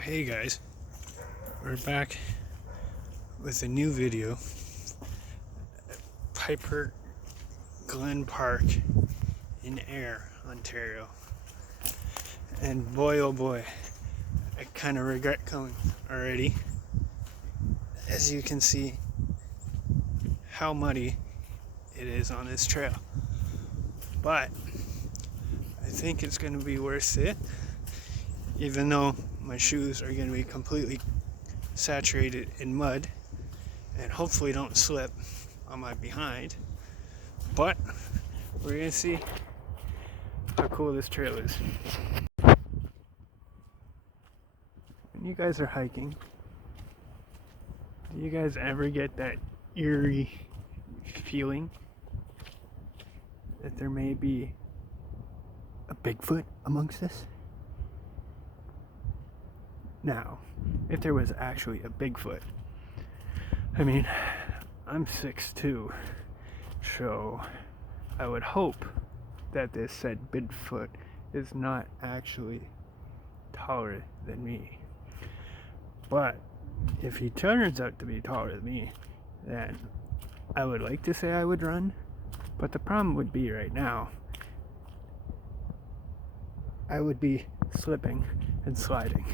Hey guys, we're back with a new video. Piper Glen Park in Ayr, Ontario. And boy oh boy, I kind of regret coming already. As you can see how muddy it is on this trail. But I think it's going to be worth it, even though my shoes are going to be completely saturated in mud and hopefully don't slip on my behind. But we're going to see how cool this trail is. When you guys are hiking, do you guys ever get that eerie feeling that there may be a Bigfoot amongst us? Now, if there was actually a Bigfoot, I mean, I'm 6'2", so I would hope that this said Bigfoot is not actually taller than me. But if he turns out to be taller than me, then I would like to say I would run. But the problem would be right now, I would be slipping and sliding.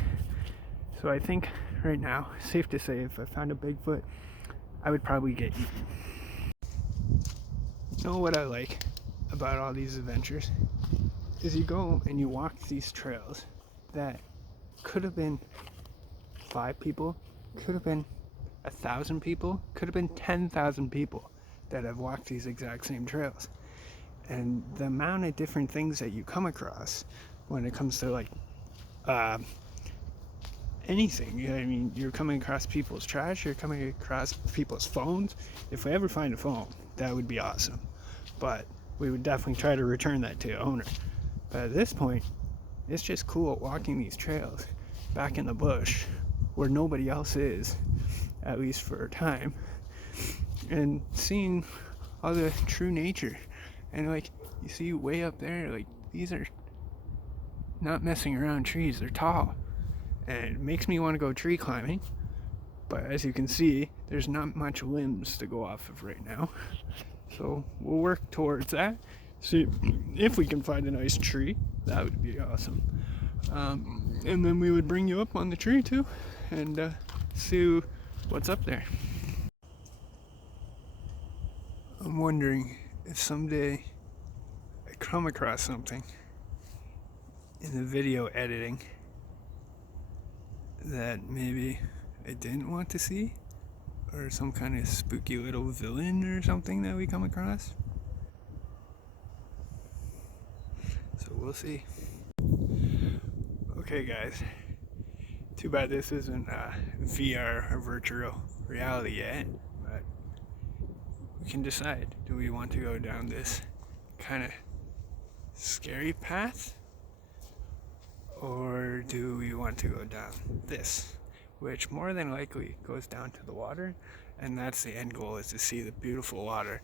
So I think right now, safe to say, if I found a Bigfoot, I would probably get eaten. You know what I like about all these adventures? Is you go and you walk these trails that could have been 5 people, could have been 1,000 people, could have been 10,000 people that have walked these exact same trails. And the amount of different things that you come across when it comes to like anything. I mean, you're coming across people's trash, you're coming across people's phones. If we ever find a phone, that would be awesome. But we would definitely try to return that to the owner. But at this point, it's just cool walking these trails back in the bush where nobody else is, at least for a time, and seeing all the true nature. And like, you see way up there, like, these are not messing around trees, they're tall. And it makes me want to go tree climbing, but as you can see, there's not much limbs to go off of right now. So we'll work towards that. See if we can find a nice tree. That would be awesome. And then we would bring you up on the tree too, and see what's up there. I'm wondering if someday I come across something in the video editing that maybe I didn't want to see, or some kind of spooky little villain or something that we come across. So we'll see. Okay guys, too bad this isn't VR or virtual reality yet, but we can decide, do we want to go down this kind of scary path, or do we want to go down this, which more than likely goes down to the water, and that's the end goal, is to see the beautiful water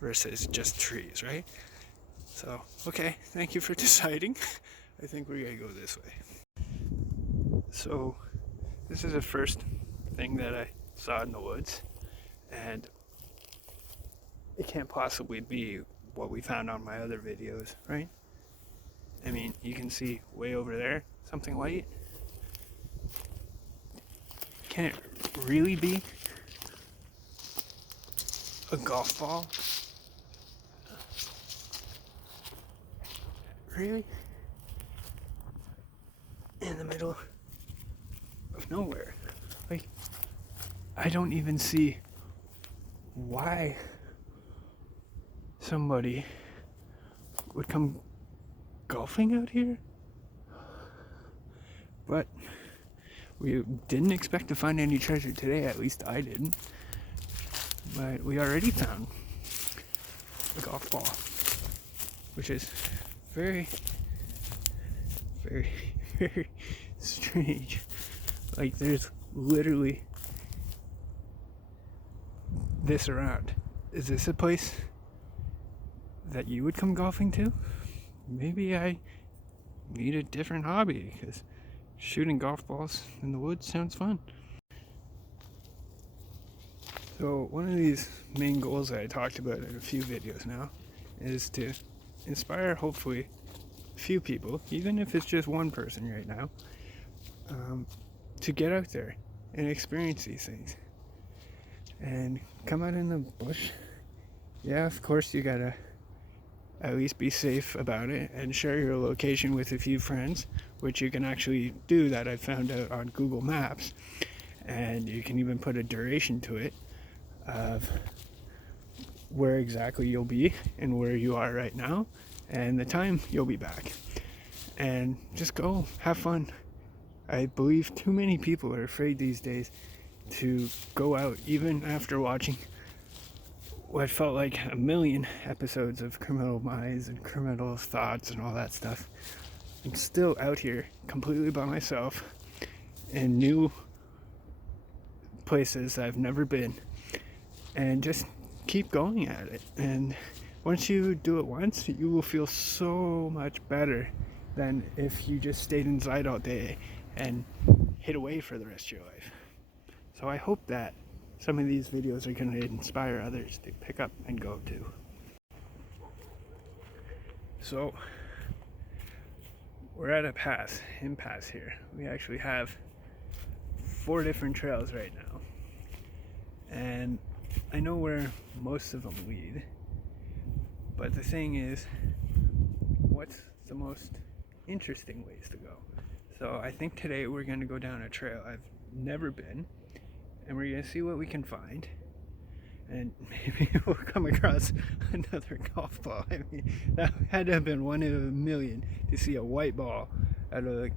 versus just trees, right? So, okay, thank you for deciding. I think we're gonna go this way. So, this is the first thing that I saw in the woods, and it can't possibly be what we found on my other videos, right? I mean, you can see way over there, something white. Can it really be a golf ball? Really? In the middle of nowhere. Like, I don't even see why somebody would come golfing out here. But we didn't expect to find any treasure today, at least I didn't. But we already found a golf ball, which is very, very, very strange. Like, there's literally this around. Is this a place that you would come golfing to? Maybe I need a different hobby, because shooting golf balls in the woods sounds fun. So one of these main goals that I talked about in a few videos now is to inspire, hopefully, a few people, even if it's just one person right now, to get out there and experience these things and come out in the bush. Yeah, of course you gotta at least be safe about it and share your location with a few friends, which you can actually do, that I found out on Google Maps. And you can even put a duration to it of where exactly you'll be and where you are right now and the time you'll be back, and just go have fun. I believe too many people are afraid these days to go out, even after watching what felt like a million episodes of Criminal Minds and Criminal Thoughts and all that stuff. I'm still out here completely by myself in new places I've never been, and just keep going at it. And once you do it once, you will feel so much better than if you just stayed inside all day and hid away for the rest of your life. So I hope that some of these videos are going to inspire others to pick up and go too. So we're at a impasse here. We actually have 4 different trails right now, and I know where most of them lead, but the thing is, what's the most interesting ways to go? So I think today we're going to go down a trail I've never been, and we're going to see what we can find, and maybe we'll come across another golf ball. I mean, that had to have been one in a million to see a white ball out of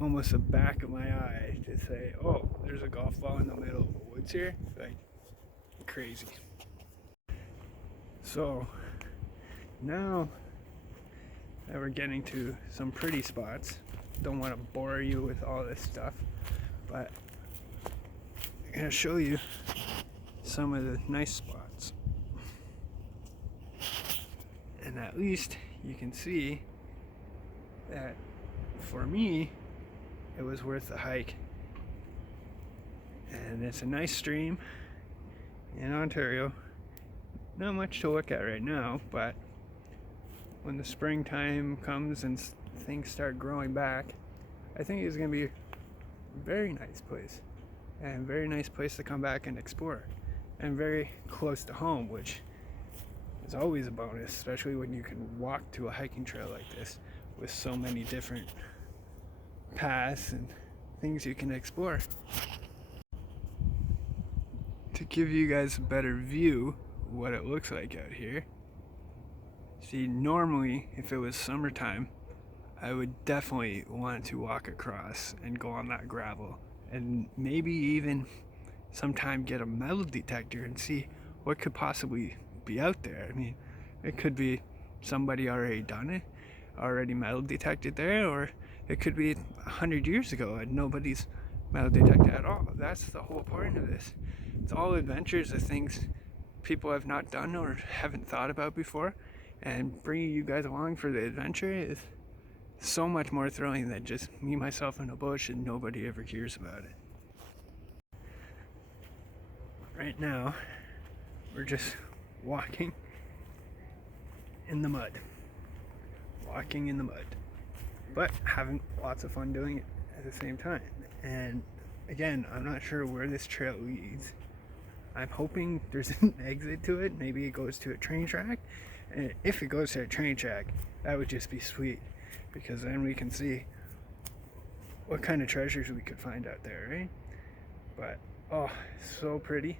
almost the back of my eye, to say, oh, there's a golf ball in the middle of the woods here. Like, crazy. So now that we're getting to some pretty spots, don't want to bore you with all this stuff, but I'm going to show you some of the nice spots, and at least you can see that for me it was worth the hike. And it's a nice stream in Ontario. Not much to look at right now, but when the springtime comes and things start growing back, I think it's going to be a very nice place, and very nice place to come back and explore, and very close to home, which is always a bonus, especially when you can walk to a hiking trail like this with so many different paths and things you can explore. To give you guys a better view of what it looks like out here, see, normally if it was summertime, I would definitely want to walk across and go on that gravel, and maybe even sometime get a metal detector and see what could possibly be out there. I mean, it could be somebody already done it, already metal detected there, or it could be 100 years ago and nobody's metal detected at all. That's the whole point of this. It's all adventures of things people have not done or haven't thought about before, and bringing you guys along for the adventure is so much more thrilling than just me, myself, in a bush and nobody ever hears about it. Right now, we're just walking in the mud. But having lots of fun doing it at the same time. And again, I'm not sure where this trail leads. I'm hoping there's an exit to it. Maybe it goes to a train track. And if it goes to a train track, that would just be sweet, because then we can see what kind of treasures we could find out there, right? But, oh, so pretty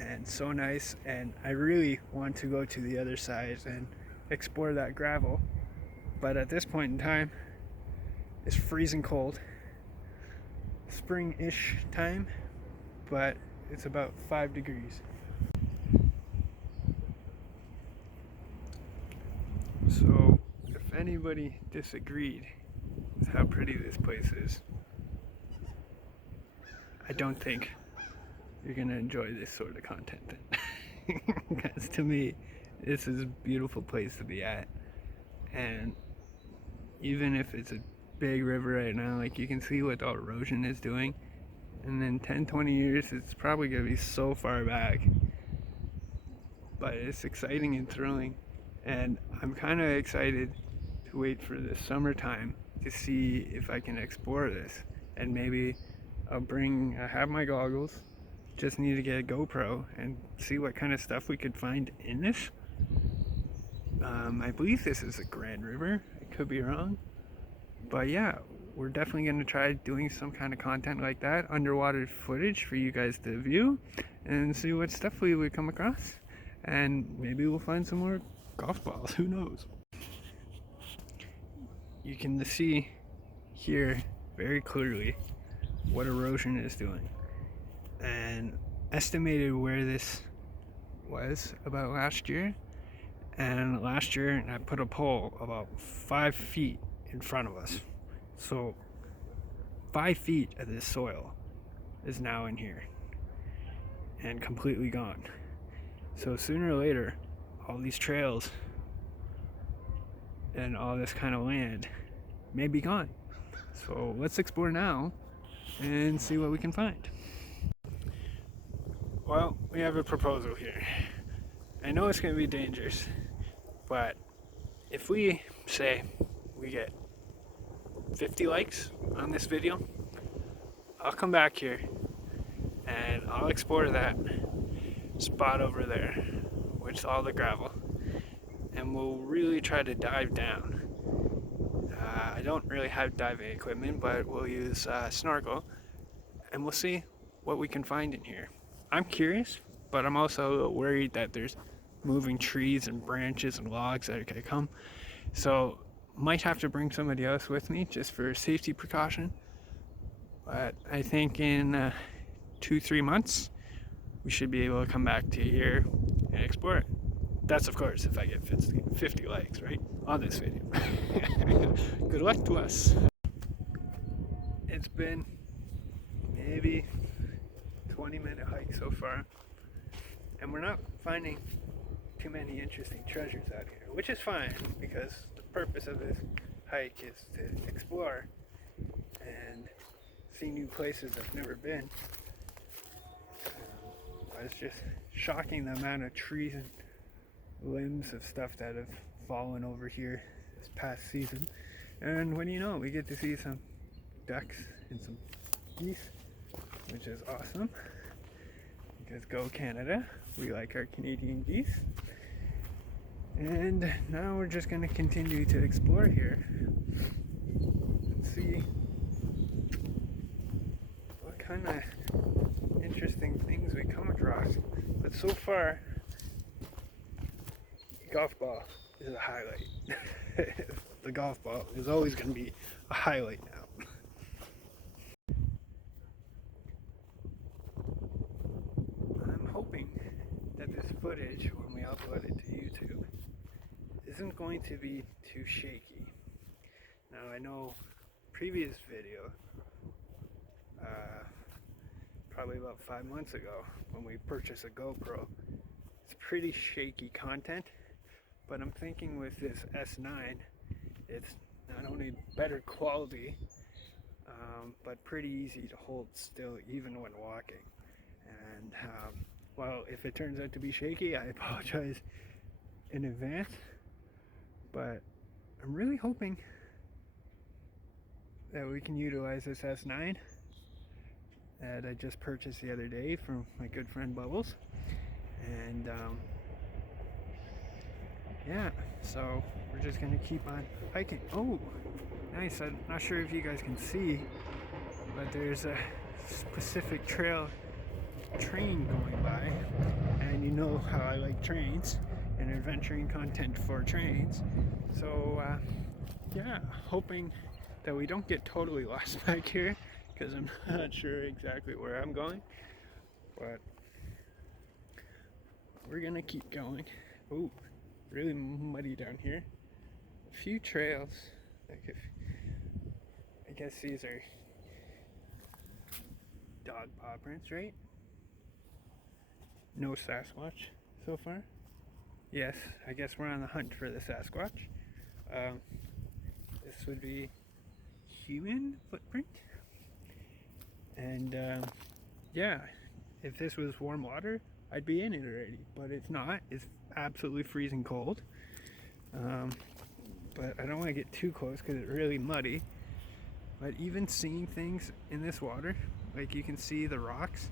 and so nice. And I really want to go to the other side and explore that gravel. But at this point in time, it's freezing cold. Spring-ish time, but it's about 5 degrees. So if anybody disagreed with how pretty this place is, I don't think you're going to enjoy this sort of content then. Because to me, this is a beautiful place to be at. And even if it's a big river right now. Like, you can see what the erosion is doing. And then 10-20 years, it's probably going to be so far back. But it's exciting and thrilling. And I'm kind of excited to wait for the summertime to see if I can explore this. And maybe I have my goggles, just need to get a GoPro and see what kind of stuff we could find in this. I believe this is a Grand River. I could be wrong. But yeah, we're definitely going to try doing some kind of content like that, underwater footage for you guys to view and see what stuff we would come across. And maybe we'll find some more golf balls, who knows. You can see here very clearly what erosion is doing, and estimated where this was about last year. And last year I put a pole about 5 feet in front of us, so 5 feet of this soil is now in here and completely gone. So sooner or later, all these trails and all this kind of land may be gone. So let's explore now and see what we can find. Well, we have a proposal here. I know it's going to be dangerous, but if we say we get 50 likes on this video, I'll come back here and I'll explore that spot over there with all the gravel, and we'll really try to dive down. I don't really have diving equipment, but we'll use snorkel, and we'll see what we can find in here. I'm curious, but I'm also worried that there's moving trees and branches and logs that are going to come. So might have to bring somebody else with me just for safety precaution. But I think in 2-3 months we should be able to come back to here and explore it. That's, of course, if I get 50 likes, right, on this video. Good luck to us. It's been maybe 20-minute hike so far, and we're not finding too many interesting treasures out here, which is fine, because the purpose of this hike is to explore and see new places I've never been. It's just shocking the amount of trees and limbs of stuff that have fallen over here this past season. And what do you know, we get to see some ducks and some geese, which is awesome, because go Canada, we like our Canadian geese. And now we're just going to continue to explore here and see what kind of interesting things we come across. But so far, golf ball is a highlight. The golf ball is always going to be a highlight now. I'm hoping that this footage, when we upload it to YouTube, isn't going to be too shaky. Now, I know previous video, probably about 5 months ago, when we purchased a GoPro, it's pretty shaky content, but I'm thinking with this S9, it's not only better quality, but pretty easy to hold still even when walking. And well, if it turns out to be shaky, I apologize in advance, but I'm really hoping that we can utilize this S9 that I just purchased the other day from my good friend Bubbles. And yeah, so we're just gonna keep on hiking. Oh, nice. I'm not sure if you guys can see, but there's a specific trail train going by, and you know how I like trains and adventuring content for trains. So yeah, hoping that we don't get totally lost back here, because I'm not sure exactly where I'm going, but we're gonna keep going. Oh, really muddy down here. A few trails, like I guess these are dog paw prints, right? No Sasquatch so far. Yes, I guess we're on the hunt for the Sasquatch. This would be human footprint. And yeah, if this was warm water, I'd be in it already, but it's not. It's absolutely freezing cold. But I don't want to get too close because it's really muddy. But even seeing things in this water, like you can see the rocks,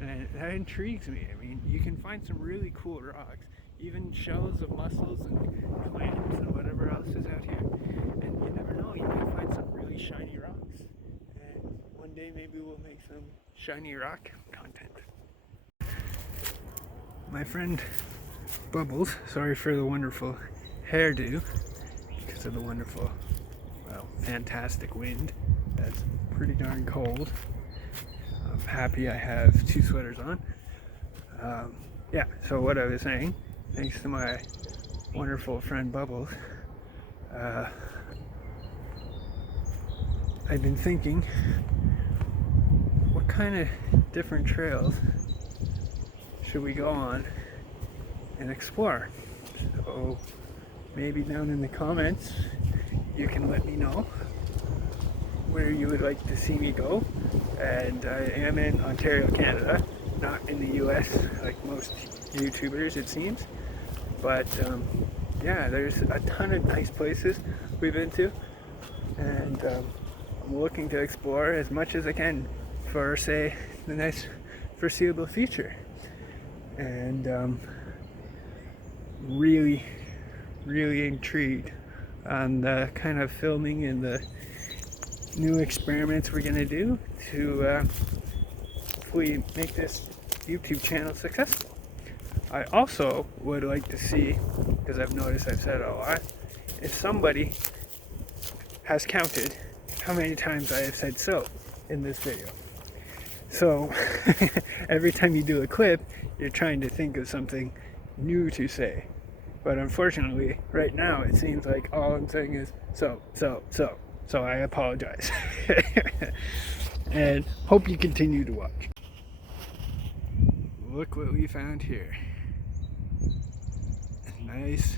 and that intrigues me. I mean, you can find some really cool rocks, even shells of mussels and clams and whatever else is out here. And you never know, you might find some really shiny rocks. And one day maybe we'll make some shiny rock content. My friend Bubbles, sorry for the wonderful hairdo, because of the wonderful, well, fantastic wind. That's pretty darn cold. I'm happy I have 2 sweaters on. Yeah, so what I was saying, thanks to my wonderful friend Bubbles, I've been thinking, what kind of different trails should we go on and explore? So maybe down in the comments you can let me know where you would like to see me go. And I am in Ontario, Canada, not in the US like most YouTubers it seems. But yeah, there's a ton of nice places we've been to, and I'm looking to explore as much as I can for, say, the next foreseeable future. And really intrigued on the kind of filming and the new experiments we're going to do to hopefully make this YouTube channel successful. I also would like to see, because I've noticed I've said it a lot, if somebody has counted how many times I have said so in this video. So every time you do a clip, you're trying to think of something new to say. But unfortunately, right now it seems like all I'm saying is so. So I apologize. And hope you continue to watch. Look what we found here. A nice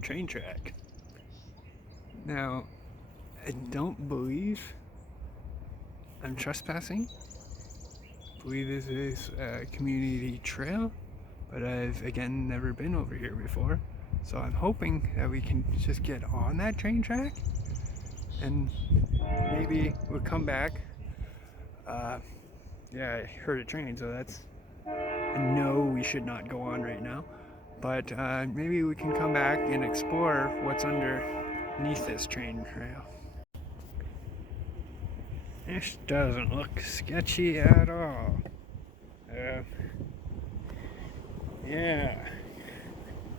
train track. Now, I don't believe I'm trespassing. I believe this is a community trail, but I've again never been over here before. So I'm hoping that we can just get on that train track and maybe we'll come back. Yeah, I heard a train, so that's a no, we should not go on right now. But maybe we can come back and explore what's underneath this train trail. This doesn't look sketchy at all. Yeah,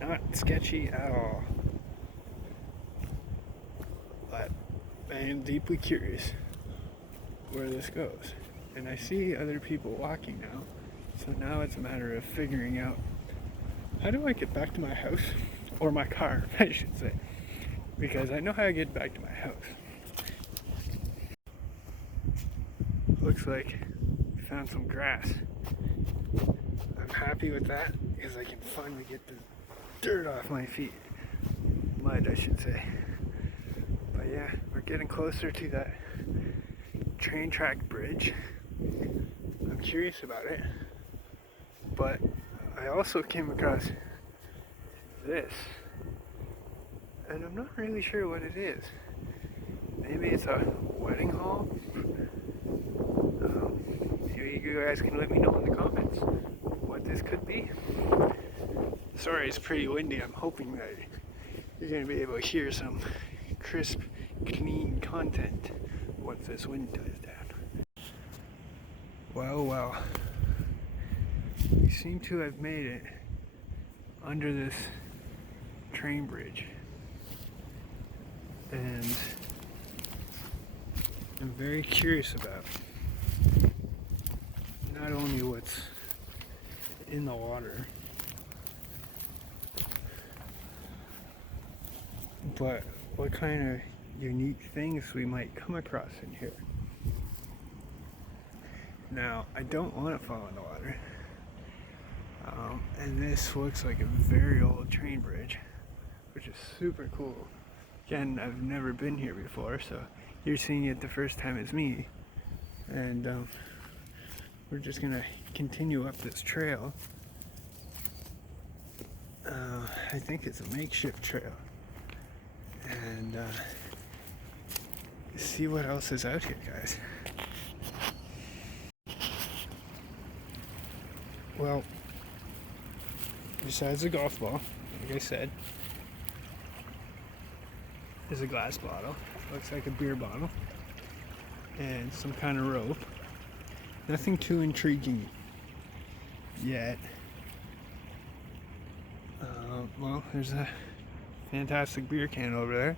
not sketchy at all. But I am deeply curious where this goes. And I see other people walking now. So now it's a matter of figuring out, how do I get back to my house? Or my car, I should say. Because I know how to get back to my house. Looks like we found some grass. I'm happy with that because I can finally get the dirt off my feet. Mud, I should say. But yeah, we're getting closer to that train track bridge. I'm curious about it. But I also came across this. And I'm not really sure what it is. Maybe it's a wedding hall? Maybe you guys can let me know in the comments what this could be. Sorry, it's pretty windy. I'm hoping that you're going to be able to hear some crisp, clean content once this wind dies down. Well. We seem to have made it under this train bridge. And I'm very curious about not only what's in the water, but what kind of unique things we might come across in here. Now, I don't want to fall in the water. And this looks like a very old train bridge, which is super cool. Again, I've never been here before, so you're seeing it the first time as me. And we're just gonna continue up this trail. I think it's a makeshift trail. And see what else is out here, guys. Well, besides the golf ball, like I said, is a glass bottle. Looks like a beer bottle. And some kind of rope. Nothing too intriguing yet. Well, there's a fantastic beer can over there.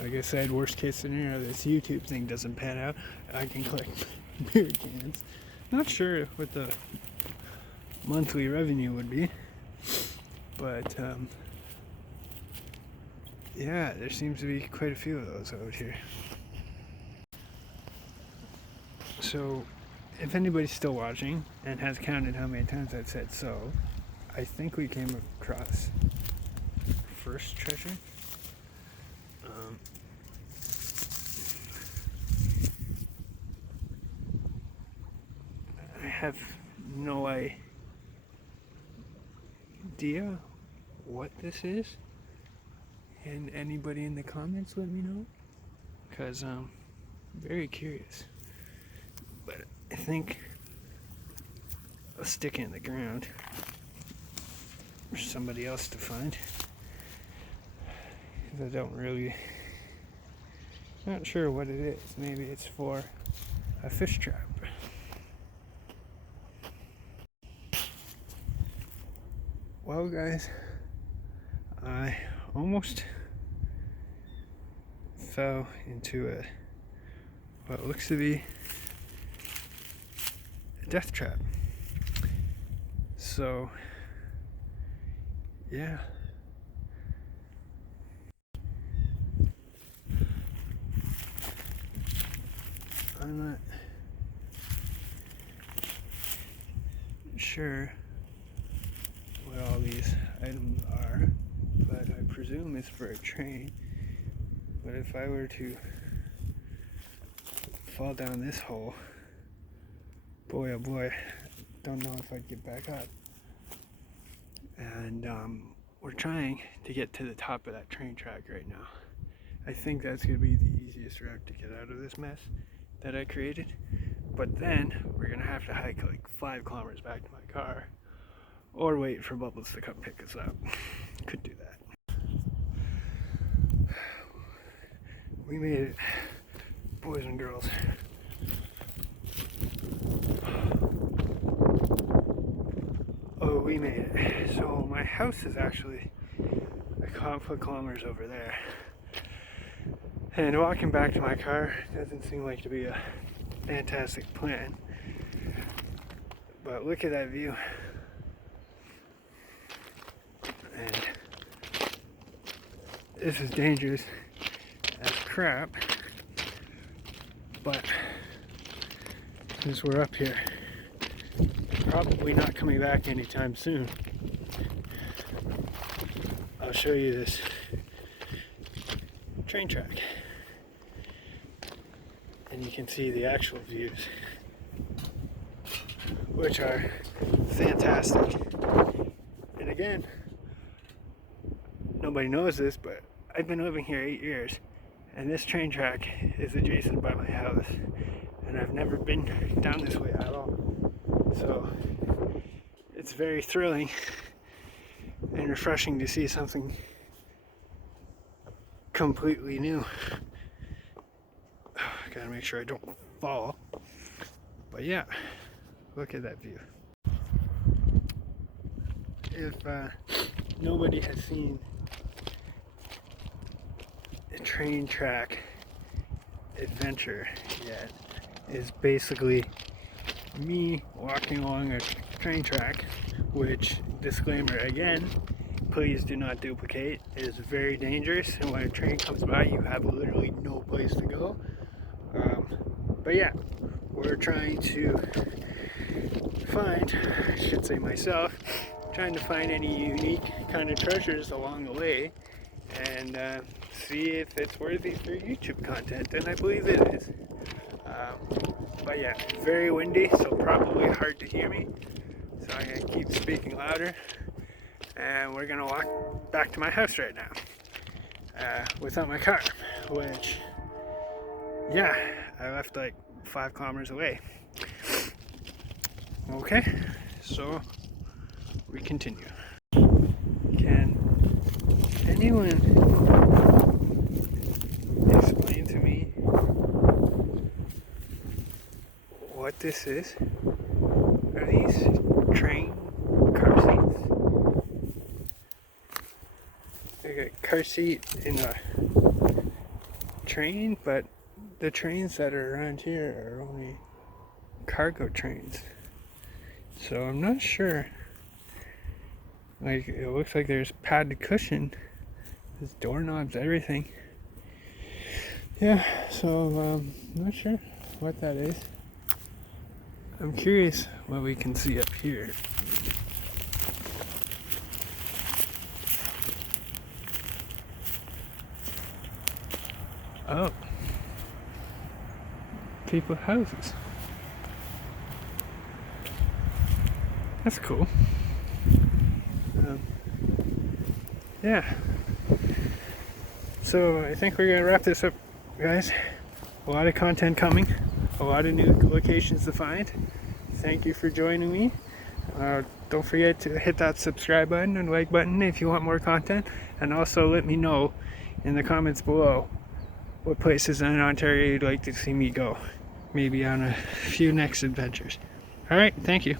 Like I said, worst case scenario, this YouTube thing doesn't pan out, I can collect beer cans. Not sure what the monthly revenue would be, but yeah, there seems to be quite a few of those out here. So, if anybody's still watching and has counted how many times I've said so, I think we came across first treasure. I have no idea what this is. And anybody in the comments let me know, because I'm very curious. But I think I'll stick it in the ground for somebody else to find. I don't really, not sure what it is. Maybe it's for a fish trap. Well, guys, I almost fell into what looks to be a death trap. So, yeah. I'm not sure what all these items are, but I presume it's for a train. But if I were to fall down this hole, boy oh boy, don't know if I'd get back up. And we're trying to get to the top of that train track right now. I think that's going to be the easiest route to get out of this mess that I created. But then we're going to have to hike like 5 kilometers back to my car, or wait for Bubbles to come pick us up. Could do that. We made it, boys and girls. Oh, we made it. So my house is actually a couple kilometers over there. And walking back to my car doesn't seem like to be a fantastic plan. But look at that view. And this is dangerous as crap. But since we're up here, probably not coming back anytime soon, I'll show you this train track. And you can see the actual views, which are fantastic. And again, nobody knows this, but I've been living here 8 years, and this train track is adjacent by my house, and I've never been down this way at all. So it's very thrilling and refreshing to see something completely new. Gotta make sure I don't fall. But yeah, look at that view. If nobody has seen a train track adventure yet, is basically me walking along a train track, which, disclaimer again, please do not duplicate. It is very dangerous, and when a train comes by, you have literally no place to go. But yeah, we're trying to find, I should say myself, trying to find any unique kind of treasures along the way. and see if it's worthy for YouTube content, and I believe it is. But yeah, very windy, so probably hard to hear me. So I'm gonna keep speaking louder, and we're gonna walk back to my house right now without my car, which, yeah, I left like 5 kilometers away. Okay, so we continue. Can anyone explain to me what this is? Are these train car seats? Like a car seat in a train, but the trains that are around here are only cargo trains. So I'm not sure. Like, it looks like there's padded cushion. There's doorknobs, everything. Yeah, so I'm not sure what that is. I'm curious what we can see up here. Oh. People's houses. That's cool. Yeah. So I think we're gonna wrap this up, guys. A lot of content coming, a lot of new locations to find. Thank you for joining me. Don't forget to hit that subscribe button and like button if you want more content, and also let me know in the comments below what places in Ontario you'd like to see me go, maybe on a few next adventures. All right, thank you.